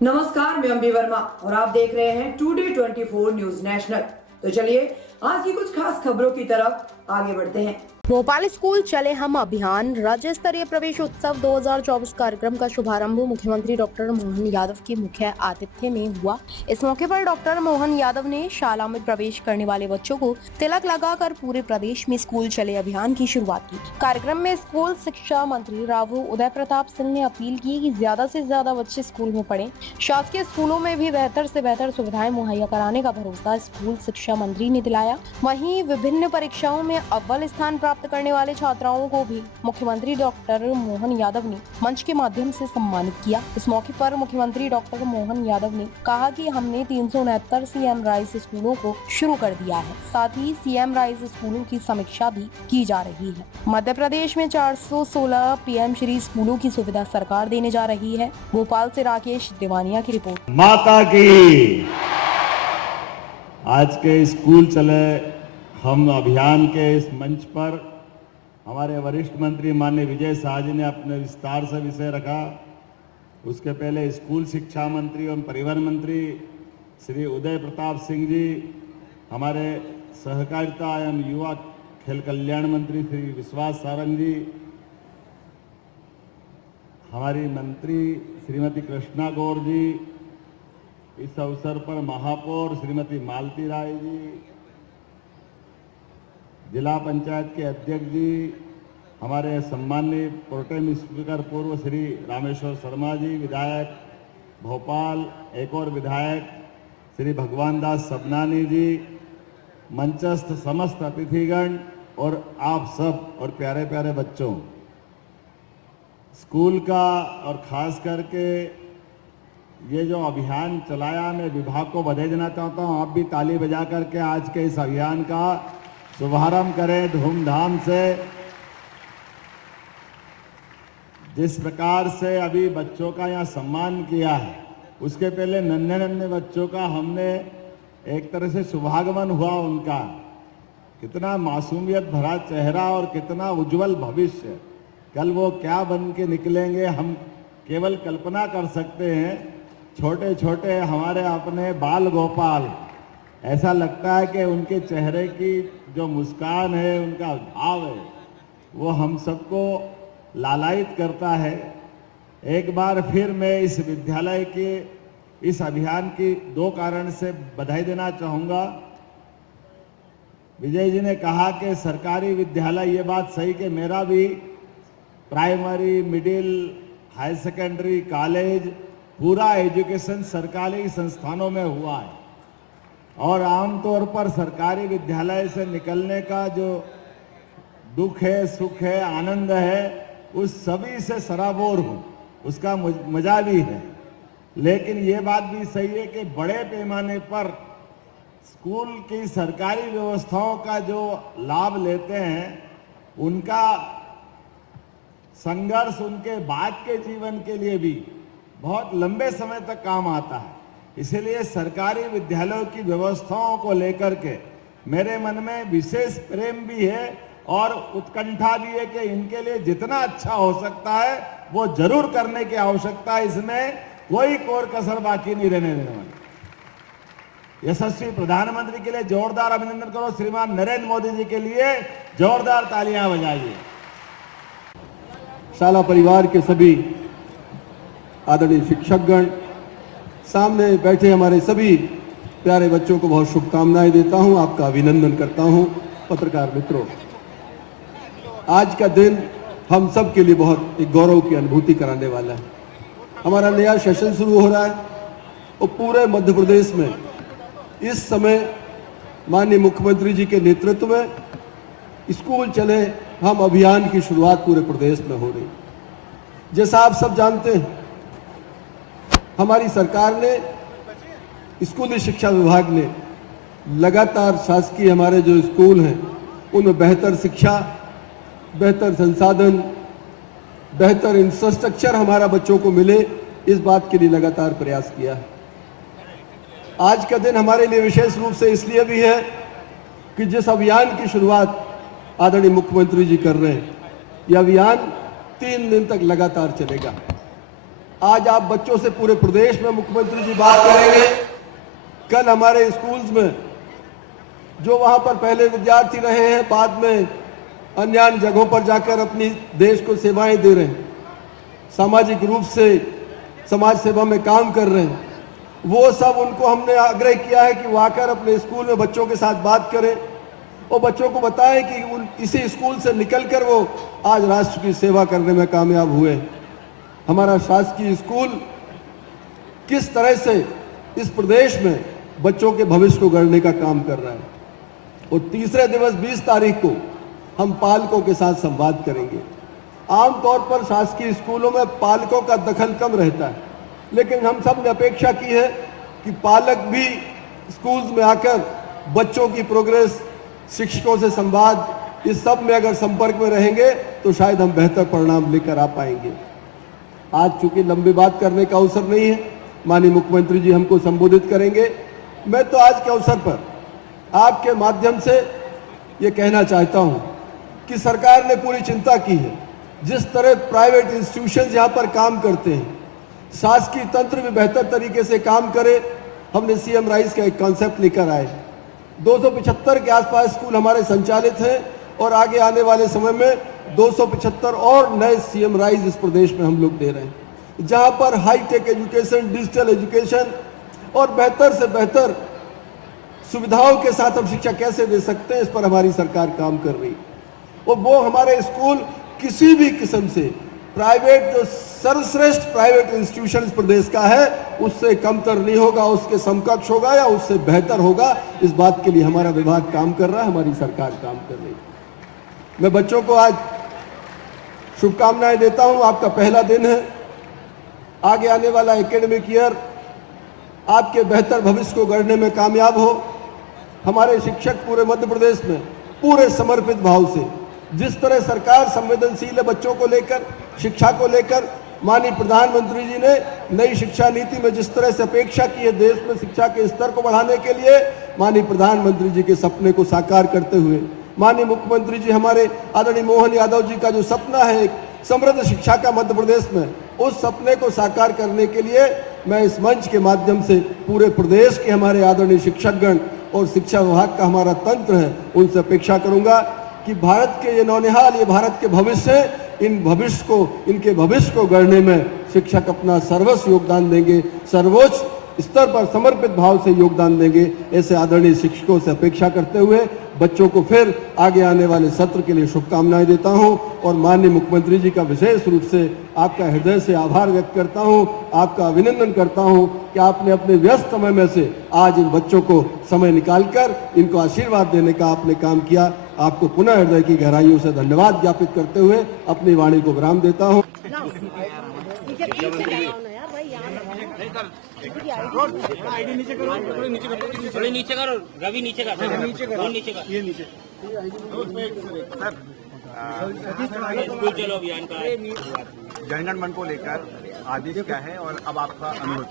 नमस्कार, मैं अंबी वर्मा और आप देख रहे हैं टुडे 24 न्यूज नेशनल। तो चलिए आज की कुछ खास खबरों की तरफ आगे बढ़ते हैं। भोपाल स्कूल चले हम अभियान राज्य स्तरीय प्रवेश उत्सव 2024 कार्यक्रम का शुभारंभ मुख्यमंत्री डॉक्टर मोहन यादव के मुख्य आतिथ्य में हुआ। इस मौके पर डॉक्टर मोहन यादव ने शाला में प्रवेश करने वाले बच्चों को तिलक लगाकर पूरे प्रदेश में स्कूल चले अभियान की शुरुआत की। कार्यक्रम में स्कूल शिक्षा मंत्री राव उदय प्रताप सिंह ने अपील की कि ज्यादा से ज्यादा बच्चे स्कूल में पढ़ें। शासकीय स्कूलों में भी बेहतर से बेहतर सुविधाएं मुहैया कराने का भरोसा स्कूल शिक्षा मंत्री ने दिलाया। वहीं विभिन्न परीक्षाओं में अव्वल स्थान प्राप्त करने वाले छात्राओं को भी मुख्यमंत्री डॉक्टर मोहन यादव ने मंच के माध्यम से सम्मानित किया। इस मौके पर मुख्यमंत्री डॉक्टर मोहन यादव ने कहा कि हमने 369 सीएम राइज स्कूलों को शुरू कर दिया है, साथ ही सीएम राइज स्कूलों की समीक्षा भी की जा रही है। मध्य प्रदेश में 416 पीएम श्री स्कूलों की सुविधा सरकार देने जा रही है। भोपाल से राकेश देवानिया की रिपोर्ट। माता की आज के स्कूल चले हम अभियान के इस मंच पर हमारे वरिष्ठ मंत्री माननीय विजय शाह जी ने अपने विस्तार से विषय रखा। उसके पहले स्कूल शिक्षा मंत्री एवं परिवहन मंत्री श्री उदय प्रताप सिंह जी, हमारे सहकारिता एवं युवा खेल कल्याण मंत्री श्री विश्वास सारंग जी, हमारी मंत्री श्रीमती कृष्णा गौर जी, इस अवसर पर महापौर श्रीमती मालती राय जी, जिला पंचायत के अध्यक्ष जी, हमारे सम्माननीय प्रोटेम स्पीकर पूर्व श्री रामेश्वर शर्मा जी, विधायक भोपाल, एक और विधायक श्री भगवान दास सबनानी जी, मंचस्थ समस्त अतिथिगण और आप सब और प्यारे प्यारे बच्चों, स्कूल का और खास करके ये जो अभियान चलाया, मैं विभाग को बधाई देना चाहता हूँ। आप भी ताली बजा करके आज के इस अभियान का शुभारंभ करें धूमधाम से। जिस प्रकार से अभी बच्चों का यहाँ सम्मान किया है, उसके पहले नन्हे नन्हे बच्चों का हमने एक तरह से शुभागमन हुआ। उनका कितना मासूमियत भरा चेहरा और कितना उज्जवल भविष्य, कल वो क्या बन के निकलेंगे हम केवल कल्पना कर सकते हैं। छोटे छोटे हमारे अपने बाल गोपाल, ऐसा लगता है कि उनके चेहरे की जो मुस्कान है, उनका भाव है, वो हम सबको लालायित करता है। एक बार फिर मैं इस विद्यालय के इस अभियान की दो कारण से बधाई देना चाहूँगा। विजय जी ने कहा कि सरकारी विद्यालय, ये बात सही कि मेरा भी primary, middle, higher secondary, college, पूरा एजुकेशन सरकारी संस्थानों में हुआ है और आमतौर पर सरकारी विद्यालय से निकलने का जो दुख है, सुख है, आनंद है, उस सभी से सराबोर हूँ, उसका मजा भी है। लेकिन ये बात भी सही है कि बड़े पैमाने पर स्कूल की सरकारी व्यवस्थाओं का जो लाभ लेते हैं, उनका संघर्ष उनके बाद के जीवन के लिए भी बहुत लंबे समय तक काम आता है। इसीलिए सरकारी विद्यालयों की व्यवस्थाओं को लेकर के मेरे मन में विशेष प्रेम भी है और उत्कंठा भी है कि इनके लिए जितना अच्छा हो सकता है वो जरूर करने की आवश्यकता है। इसमें कोई कोर कसर बाकी नहीं रहने देने वाली। यशस्वी प्रधानमंत्री के लिए जोरदार अभिनंदन करो। श्रीमान नरेंद्र मोदी जी के लिए जोरदार तालियां बजाइए। शाला परिवार के सभी आदरणीय शिक्षकगण, सामने बैठे हमारे सभी प्यारे बच्चों को बहुत शुभकामनाएं देता हूं, आपका अभिनंदन करता हूं। पत्रकार मित्रों, आज का दिन हम सब के लिए बहुत एक गौरव की अनुभूति कराने वाला है। हमारा नया सेशन शुरू हो रहा है और पूरे मध्य प्रदेश में इस समय माननीय मुख्यमंत्री जी के नेतृत्व में स्कूल चले हम अभियान की शुरुआत पूरे प्रदेश में हो रही। जैसा आप सब जानते हैं, हमारी सरकार ने, स्कूली शिक्षा विभाग ने लगातार शासकीय हमारे जो स्कूल हैं उनमें बेहतर शिक्षा, बेहतर संसाधन, बेहतर इंफ्रास्ट्रक्चर हमारा बच्चों को मिले, इस बात के लिए लगातार प्रयास किया है। आज का दिन हमारे लिए विशेष रूप से इसलिए भी है कि जिस अभियान की शुरुआत आदरणीय मुख्यमंत्री जी कर रहे हैं, यह अभियान 3 दिन तक लगातार चलेगा। आज आप बच्चों से पूरे प्रदेश में मुख्यमंत्री जी बात करेंगे। कल हमारे स्कूल्स में जो वहां पर पहले विद्यार्थी रहे हैं, बाद में अन्य जगहों पर जाकर अपनी देश को सेवाएं दे रहे हैं, सामाजिक रूप से समाज सेवा में काम कर रहे हैं, वो सब उनको हमने आग्रह किया है कि वो आकर अपने स्कूल में बच्चों के साथ बात करें और बच्चों को बताएं कि इसी स्कूल से निकलकर वो आज राष्ट्र की सेवा करने में कामयाब हुए। हमारा शासकीय स्कूल किस तरह से इस प्रदेश में बच्चों के भविष्य को गढ़ने का काम कर रहा है। और तीसरे दिवस 20 तारीख को हम पालकों के साथ संवाद करेंगे। आमतौर पर शासकीय स्कूलों में पालकों का दखल कम रहता है, लेकिन हम सब ने अपेक्षा की है कि पालक भी स्कूल्स में आकर बच्चों की प्रोग्रेस, शिक्षकों से संवाद, इस सब में अगर संपर्क में रहेंगे तो शायद हम बेहतर परिणाम लेकर आ पाएंगे। आज चूंकि लंबी बात करने का अवसर नहीं है, माननीय मुख्यमंत्री जी हमको संबोधित करेंगे। मैं तो आज के अवसर पर आपके माध्यम से ये कहना चाहता हूं कि सरकार ने पूरी चिंता की है। जिस तरह प्राइवेट इंस्टीट्यूशंस यहाँ पर काम करते हैं, शासकीय तंत्र भी बेहतर तरीके से काम करे। हमने सीएम राइज का एक कॉन्सेप्ट लेकर आए। 275 के आसपास स्कूल हमारे संचालित हैं और आगे आने वाले समय में 275 और नए सीएम राइज इस प्रदेश में हम लोग दे रहे हैं, जहां पर हाईटेक एजुकेशन, डिजिटल एजुकेशन और बेहतर से बेहतर सुविधाओं के साथ हम शिक्षा कैसे दे सकते हैं, इस पर हमारी सरकार काम कर रही है। और वो हमारे स्कूल किसी भी किस्म से प्राइवेट, जो सर्वश्रेष्ठ प्राइवेट इंस्टीट्यूशन इस प्रदेश का है, उससे कमतर नहीं होगा, उसके समकक्ष होगा या उससे बेहतर होगा। इस बात के लिए हमारा विभाग काम कर रहा है, हमारी सरकार काम कर रही है। मैं बच्चों को आज शुभकामनाएं देता हूं। आपका पहला दिन है। आगे आने वाला एकेडमिक ईयर आपके बेहतर भविष्य को गढ़ने में कामयाब हो। हमारे शिक्षक पूरे मध्य प्रदेश में पूरे समर्पित भाव से, जिस तरह सरकार संवेदनशील है बच्चों को लेकर, शिक्षा को लेकर, माननीय प्रधानमंत्री जी ने नई शिक्षा नीति में जिस तरह से अपेक्षा की है देश में शिक्षा के स्तर को बढ़ाने के लिए, माननीय प्रधानमंत्री जी के सपने को साकार करते हुए माननीय मुख्यमंत्री जी हमारे आदरणीय मोहन यादव जी का जो सपना है एक समृद्ध शिक्षा का मध्य प्रदेश में, उस सपने को साकार करने के लिए मैं इस मंच के माध्यम से पूरे प्रदेश के हमारे आदरणीय शिक्षकगण और शिक्षा विभाग का हमारा तंत्र है, उनसे अपेक्षा करूंगा कि भारत के ये नौनिहाल, ये भारत के भविष्य है, इनके भविष्य को गढ़ने में शिक्षक अपना सर्वस्व योगदान देंगे, सर्वोच्च स्तर पर समर्पित भाव से योगदान देंगे। ऐसे आदरणीय शिक्षकों से अपेक्षा करते हुए बच्चों को फिर आगे आने वाले सत्र के लिए शुभकामनाएं देता हूं और माननीय मुख्यमंत्री जी का विशेष रूप से आपका हृदय से आभार व्यक्त करता हूं, आपका अभिनंदन करता हूं कि आपने अपने व्यस्त समय में से आज इन बच्चों को समय निकालकर इनको आशीर्वाद देने का आपने काम किया। आपको पुनः हृदय की गहराइयों से धन्यवाद ज्ञापित करते हुए अपनी वाणी को विराम देता हूं। थोड़ी नीचे करो, रवि नीचे कर, ये नीचे स्कूल चलो अभियान का जनगण मन को लेकर आदेश क्या है और अब आपका अनुरोध?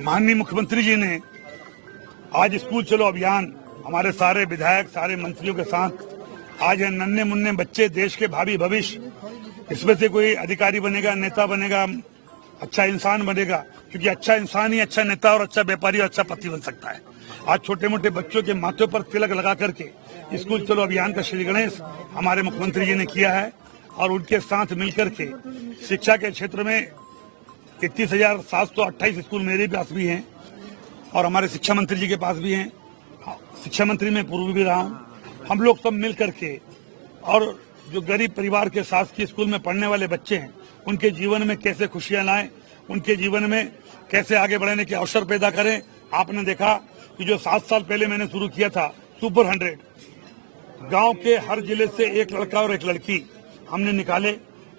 माननीय मुख्यमंत्री जी ने आज स्कूल चलो अभियान हमारे सारे विधायक, सारे मंत्रियों के साथ आज नन्हे मुन्ने बच्चे, देश के भावी भविष्य, इसमें से कोई अधिकारी बनेगा, नेता बनेगा, अच्छा इंसान बनेगा, क्योंकि अच्छा इंसान ही अच्छा नेता और अच्छा व्यापारी और अच्छा पति बन सकता है। आज छोटे मोटे बच्चों के माथे पर तिलक लगा करके स्कूल चलो अभियान का श्री गणेश हमारे मुख्यमंत्री जी ने किया है और उनके साथ मिलकर के शिक्षा के क्षेत्र में 31,728 स्कूल मेरे पास भी हैं और हमारे शिक्षा मंत्री जी के पास भी हैं। शिक्षा मंत्री में पूर्व भी रहा हूँ। हम लोग सब मिल करके और जो गरीब परिवार के शासकीय स्कूल में पढ़ने वाले बच्चे हैं उनके जीवन में कैसे खुशियां लाएं, उनके जीवन में कैसे आगे बढ़ने के अवसर पैदा करें। आपने देखा कि जो 7 साल पहले मैंने शुरू किया था सुपर 100, गांव के हर जिले से एक लड़का और एक लड़की हमने निकाले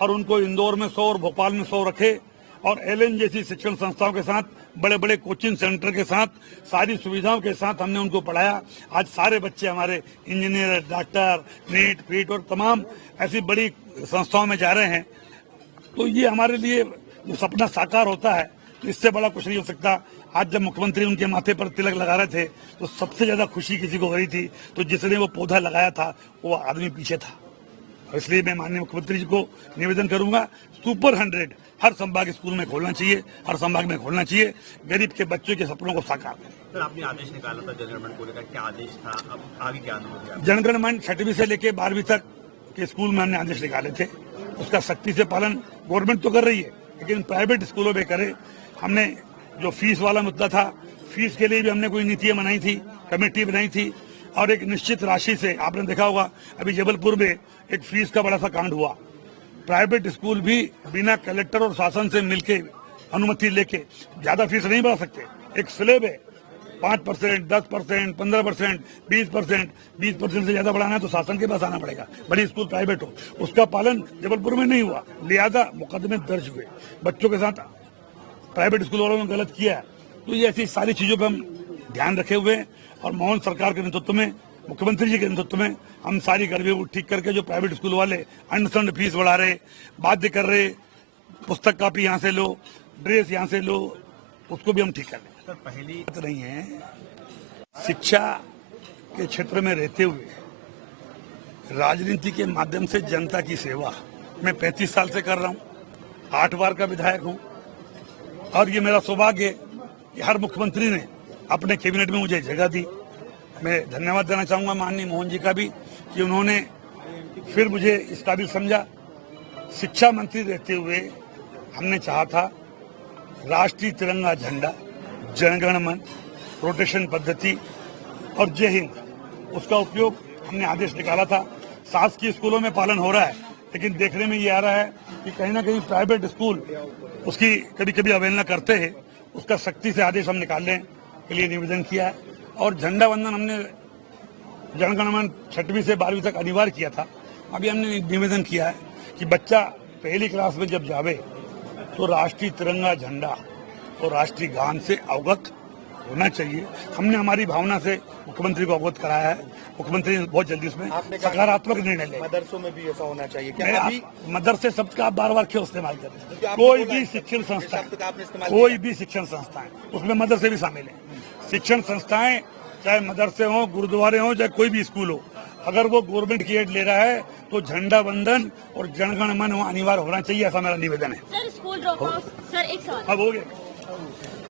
और उनको इंदौर में 100 और भोपाल में 100 रखे और एलएन जैसी शिक्षण संस्थाओं के साथ, बड़े बड़े कोचिंग सेंटर के साथ, सारी सुविधाओं के साथ हमने उनको पढ़ाया। आज सारे बच्चे हमारे इंजीनियर, डॉक्टर, नीट, फीट और तमाम ऐसी बड़ी संस्थाओं में जा रहे हैं। तो ये हमारे लिए जो सपना साकार होता है, तो इससे बड़ा कुछ नहीं हो सकता। आज जब मुख्यमंत्री उनके माथे पर तिलक लगा रहे थे तो सबसे ज्यादा खुशी किसी को हो रही थी, तो जिसने वो पौधा लगाया था वो आदमी पीछे था इसलिए मैं माननीय मुख्यमंत्री जी को निवेदन करूंगा, सुपर 100 हर संभाग स्कूल में खोलना चाहिए, हर संभाग में खोलना चाहिए, गरीब के बच्चों के सपनों को साकार करें। सर, आपने आदेश निकाला था जनगणमन को लेकर, क्या आदेश था, अब आगे क्या अनुमति? जनगणमन 6वीं से लेकर 12वीं तक के स्कूल में हमने आदेश निकाले थे, उसका सख्ती से पालन गवर्नमेंट तो कर रही है, लेकिन प्राइवेट स्कूलों में करे। हमने जो फीस वाला मुद्दा था, फीस के लिए भी हमने कोई नीतियां बनाई थी, कमेटी बनाई थी, और एक निश्चित राशि से, आपने देखा होगा अभी जबलपुर में एक फीस का बड़ा सा कांड हुआ। प्राइवेट स्कूल भी बिना कलेक्टर और शासन से मिलके अनुमति लेके ज्यादा फीस नहीं बढ़ा सकते। एक स्लेब है, 5%, 10%, 15%, 20%, 20% से ज्यादा बढ़ाना है तो शासन के पास आना पड़ेगा, बड़ी स्कूल प्राइवेट हो। उसका पालन जबलपुर में नहीं हुआ, लिहाजा मुकदमे दर्ज हुए। बच्चों के साथ प्राइवेट स्कूल वालों ने गलत किया है। तो ये ऐसी सारी चीजों पर हम ध्यान रखे हुए हैं, और मोहन सरकार के नेतृत्व में, मुख्यमंत्री जी के नेतृत्व में हम सारी गड़बड़ियों को ठीक करके, जो प्राइवेट स्कूल वाले अनसंड फीस बढ़ा रहे, बाध्य कर रहे, पुस्तक कापी यहाँ से लो, ड्रेस यहाँ से लो, उसको भी हम ठीक कर लें। सर, पहली बात नहीं है, शिक्षा के क्षेत्र में रहते हुए राजनीति के माध्यम से जनता की सेवा मैं 35 साल से कर रहा हूँ, 8 बार का विधायक हूँ, और ये मेरा सौभाग्य है कि हर मुख्यमंत्री ने अपने कैबिनेट में मुझे जगह दी। मैं धन्यवाद देना चाहूंगा माननीय मोहन जी का भी कि उन्होंने फिर मुझे इस काबिल समझा। शिक्षा मंत्री रहते हुए हमने चाहा था राष्ट्रीय तिरंगा झंडा, जनगणमन, रोटेशन पद्धति और जय हिंद, उसका उपयोग हमने आदेश निकाला था। शासकीय स्कूलों में पालन हो रहा है, लेकिन देखने में ये आ रहा है कि कहीं ना कहीं प्राइवेट स्कूल उसकी कभी कभी अवहेलना करते हैं। उसका सख्ती से आदेश हम निकालने के लिए निवेदन किया है, और झंडा वंदन हमने जनगणमन 6वीं से 12वीं तक अनिवार्य किया था। अभी हमने निवेदन किया है कि बच्चा पहली क्लास में जब जावे तो राष्ट्रीय तिरंगा झंडा और राष्ट्रीय गान से अवगत होना चाहिए। हमने हमारी भावना से मुख्यमंत्री को अवगत कराया है, मुख्यमंत्री ने बहुत जल्दी उसमें सकारात्मक निर्णय लिया। मदरसों में भी ऐसा होना चाहिए मैं अभी मदरसे शब्द का आप बार क्यों इस्तेमाल कर रहे हैं? कोई भी शिक्षण संस्था, कोई भी शिक्षण संस्थाएं, उसमें मदरसे भी शामिल है। शिक्षण संस्थाएं चाहे मदरसे हो, गुरुद्वारे हो, चाहे कोई भी स्कूल हो, अगर वो गवर्नमेंट की एड ले रहा है तो झंडा वंदन और जनगणमन अनिवार्य होना चाहिए, ऐसा मेरा निवेदन है। Sir, school drop out, sir एक सवाल अब हो गया।